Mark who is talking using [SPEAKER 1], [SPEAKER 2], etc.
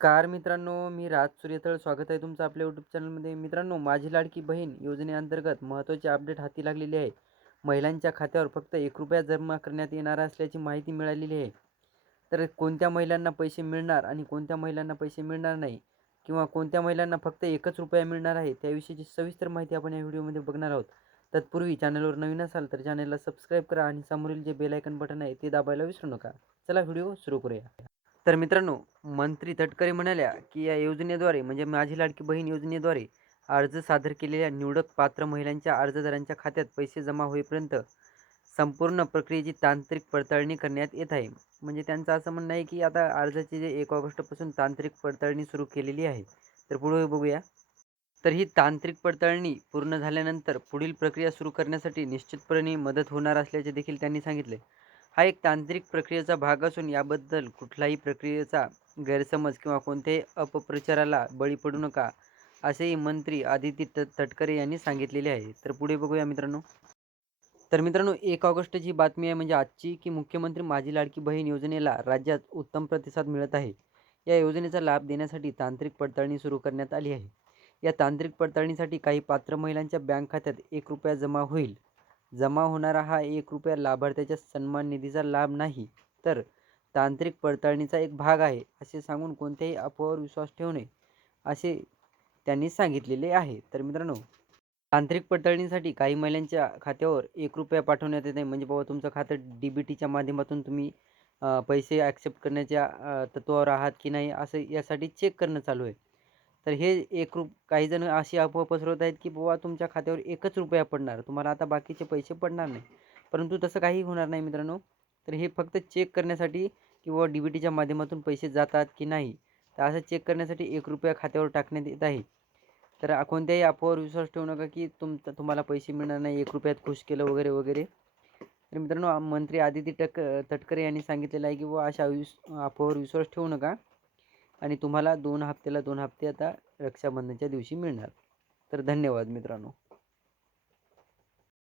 [SPEAKER 1] नमस्कार मित्रांनो मी राज सूर्यतळ. स्वागत आहे तुमचं आपल्या यूट्यूब चॅनलमध्ये मित्रांनो माझी लाडकी बहीण योजनेअंतर्गत महत्त्वाचे अपडेट हाती लागलेले आहे. महिलांच्या खात्यावर फक्त एक रुपया जमा करण्यात येणार असल्याची माहिती मिळालेली आहे. तर कोणत्या महिलांना पैसे मिळणार आणि कोणत्या महिलांना पैसे मिळणार नाही किंवा कोणत्या महिलांना फक्त एकच रुपया मिळणार आहे त्याविषयीची सविस्तर माहिती आपण या व्हिडिओमध्ये बघणार आहोत. तत्पूर्वी चॅनलवर नवीन असाल तर चॅनलला सबस्क्राईब करा आणि समोरील जे बेलायकन बटन आहे ते दाबायला विसरू नका. चला व्हिडिओ सुरू करूया. तर मित्रांनो मंत्री तटकरे म्हणाल्या की या योजनेद्वारे म्हणजे माझी लाडकी बहीण योजनेद्वारे अर्ज सादर केलेल्या निवडक पात्र महिलांच्या अर्जदारांच्या खात्यात पैसे जमा होईपर्यंत संपूर्ण प्रक्रियेची तांत्रिक पडताळणी करण्यात येत आहे. म्हणजे त्यांचं असं म्हणणं आहे की आता अर्जाची जे एक ऑगस्टपासून तांत्रिक पडताळणी सुरू केलेली आहे. तर पुढे बघूया. तर ही तांत्रिक पडताळणी पूर्ण झाल्यानंतर पुढील प्रक्रिया सुरू करण्यासाठी निश्चितपणे मदत होणार असल्याचे देखील त्यांनी सांगितले. हा एक तांत्रिक प्रक्रियेचा भाग असून याबद्दल कुठलाही प्रक्रियेचा गैरसमज किंवा कोणत्याही अपप्रचाराला बळी पडू नका असेही मंत्री आदिती त तटकरे यांनी सांगितलेले आहे. तर पुढे बघूया मित्रांनो. तर मित्रांनो एक ऑगस्टची बातमी आहे म्हणजे आजची की मुख्यमंत्री माझी लाडकी बहीण योजनेला राज्यात उत्तम प्रतिसाद मिळत आहे. या योजनेचा लाभ देण्यासाठी तांत्रिक पडताळणी सुरू करण्यात आली आहे. या तांत्रिक पडताळणीसाठी काही पात्र महिलांच्या बँक खात्यात एक रुपया जमा होईल. जमा होणारा हा एक रुपया लाभार्थ्याच्या सन्मान निधीचा लाभ नाही तर तांत्रिक पडताळणीचा एक भाग आहे असे सांगून कोणत्याही अफवावर विश्वास ठेवू नये असे त्यांनी सांगितलेले आहे. तर मित्रांनो तांत्रिक पडताळणीसाठी काही महिलांच्या खात्यावर एक रुपया पाठवण्यात येत नाही. म्हणजे बाबा तुमचं खातं डी बी टीच्या माध्यमातून तुम्ही पैसे ॲक्सेप्ट करण्याच्या तत्वावर आहात की नाही असं यासाठी चेक करणं चालू आहे. तर हे एक रूप काही जण अशी अफवा पसरवत आहेत की बाबा तुमच्या खात्यावर एकच रुपया पडणार. तुम्हाला आता बाकीचे पैसे पडणार नाही. परंतु तसं काही होणार नाही मित्रांनो. तर हे फक्त चेक करण्यासाठी किंवा डी बी टीच्या माध्यमातून पैसे जातात की नाही तर असं चेक करण्यासाठी एक रुपया खात्यावर टाकण्यात येत आहे. तर कोणत्याही अफवावर विश्वास ठेवू नका की तुम तुम्हाला पैसे मिळणार नाही एक रुपयात खुश केलं वगैरे वगैरे. तर मित्रांनो मंत्री आदिती टक तटकरे यांनी सांगितलेलं आहे की बाबा अशा विश अफवावर विश्वास ठेवू नका. आणि तुम्हाला दोन हप्त्याला दोन हप्ते आता रक्षाबंधनच्या दिवशी मिळणार. तर धन्यवाद मित्रांनो.